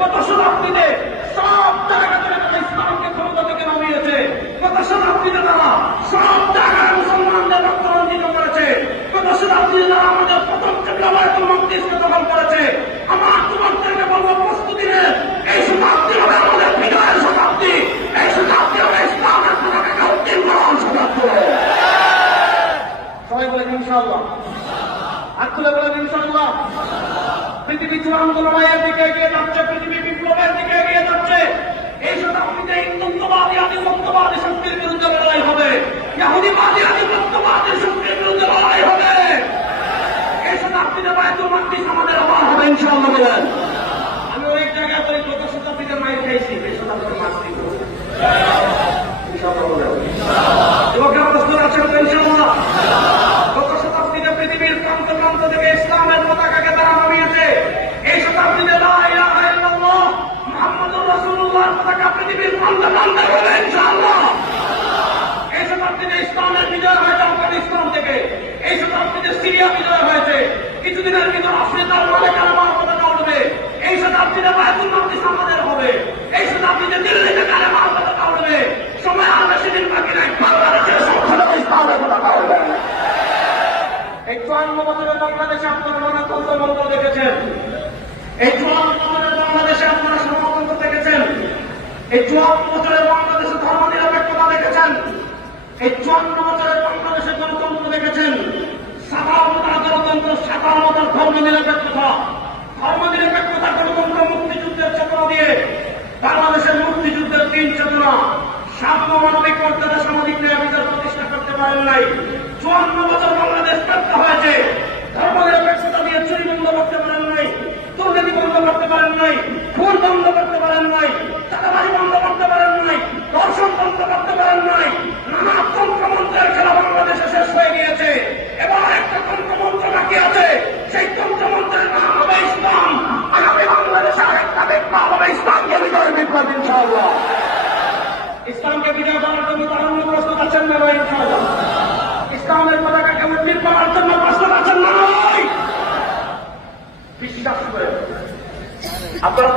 গত শতাব্দীতে সব জায়গা থেকে তারা ইসলামকে ক্ষমতা থেকে নামিয়েছে। গত শতাব্দীতে তারা সব জায়গায় মুসলমানদের রক্ত রঞ্জিত করেছে। গত শতাব্দীতে তারা আমাদের প্রথম বাইতুল মাকদিসকে দখল করেছে। আমার যুবকদেরকে বলবো, প্রস্তুতি নেন, এই শতাব্দী হবে আমাদের বিজয়ের শতাব্দী। এই শতাব্দী হবে ইসলামের পতাকাকে উত্তীর্ণ শতাব্দী। সবাই বলেন ইনশাআল্লাহ। আর তুলে বলেন ইনশাআল্লাহ। পৃথিবী চূড়ান্ত লড়াইয়ের দিকে এগিয়ে যাচ্ছে, পৃথিবী বিপ্লবের দিকে এগিয়ে যাচ্ছে। এই শতাব্দীতে হিন্দুত্ববাদী আধিপত্যবাদী শক্তির বিরুদ্ধে লড়াই হবে, ইহুদিবাদী আধিপত্যবাদী শক্তির বিরুদ্ধে লড়াই হবে। এই শতাব্দীতে বাইতুল মাকদিস আমাদের আবার হবে ইনশাআল্লাহ বলেন। আমি অনেক জায়গায় বলি গত শতাব্দীতে মাইর খেয়েছি, এই শতাব্দীতে মাকদিস ইনশাআল্লাহ বলেন। যুবকেরা প্রস্তুত আছেন তো ইনশাআল্লাহ? গত শতাব্দীতে পৃথিবীর প্রান্ত প্রান্ত থেকে ইসলামের পতাকাকে তারা নামিয়েছে। এই শতাব্দীতে লা ইলাহা ইল্লাল্লাহ মুহাম্মাদুর রাসূলুল্লাহর পতাকা পৃথিবীর প্রান্ত প্রান্তে হবে ইনশাআল্লাহ। এই শতাব্দীতে ইসলামের বিজয় হয়েছে আফগানিস্তান থেকে। এই শতাব্দীতে সিরিয়া বিজয় হয়েছে। কিছুদিনের ভিতর আফ্রিকার মালিকানামার পতাকা উঠবে। এই শতাব্দীতে বাইতুল মাকদিস আমাদের হবে। এই শতাব্দীতে দিল্লিতে কালেমার পতাকা উঠবে। সময় আর বেশি দিন বাকি নাই, বাংলাদেশের সংখ্যালঘু ইসলামের পতাকা উঠবে। এই 54 বছরের বাংলাদেশে আপনারা গণতন্ত্র মন্ত্র দেখেছেন। এই 54 বছরের বাংলাদেশে আপনারা সমাজতন্ত্র দেখেছেন। এই 54 বছরের বাংলাদেশে ধর্ম নিরপেক্ষতা দেখেছেন। এই 54 বছরের বাংলাদেশে গণতন্ত্র দেখেছেন। সাধারণতা গণতন্ত্র, সাধারণতার ধর্ম নিরপেক্ষতা, ধর্ম নিরপেক্ষতা গণতন্ত্র, মুক্তিযুদ্ধের চেতনা দিয়ে বাংলাদেশের মুক্তিযুদ্ধের 3 চেতনা, সাম্য মানবিক মর্যাদা, সামাজিক ন্যায় বিচার প্রতিষ্ঠা করতে পারেন নাই। 54 বছর বাংলাদেশ ব্যর্থ হয়েছে। ধর্ম নিরপেক্ষতা দিয়ে চুরি বন্ধ করতে পারেন নাই, দুর্নীতি বন্ধ করতে পারেন নাই, খুন বন্ধ করতে পারেন নাই, চাঁদাবাজি বন্ধ করতে পারেন নাই, ধর্ষণ বন্ধ করতে পারেন নাই। নানা তন্ত্রমন্ত্রের খেলা বাংলাদেশে শেষ হয়ে গিয়েছে। এবার একটা তন্ত্রমন্ত্র বাকি আছে, সেই তন্ত্রমন্ত্রের নাম হবে ইসলাম। আগামী বাংলাদেশে আরেকটা বিপ্লব হবে, ইসলামকে বিজয়ের বিপ্লব ইনশাআল্লাহ। ইসলামকে বিজয় করার জন্য তারা প্রস্তুত আছেন না ভাই? ইনশাআল্লাহ। ইসলামের পতাকাকে উত্তীর্ণ করার জন্য প্রস্তুত আছেন না ভাই? বিশ্বাস করে আপনারা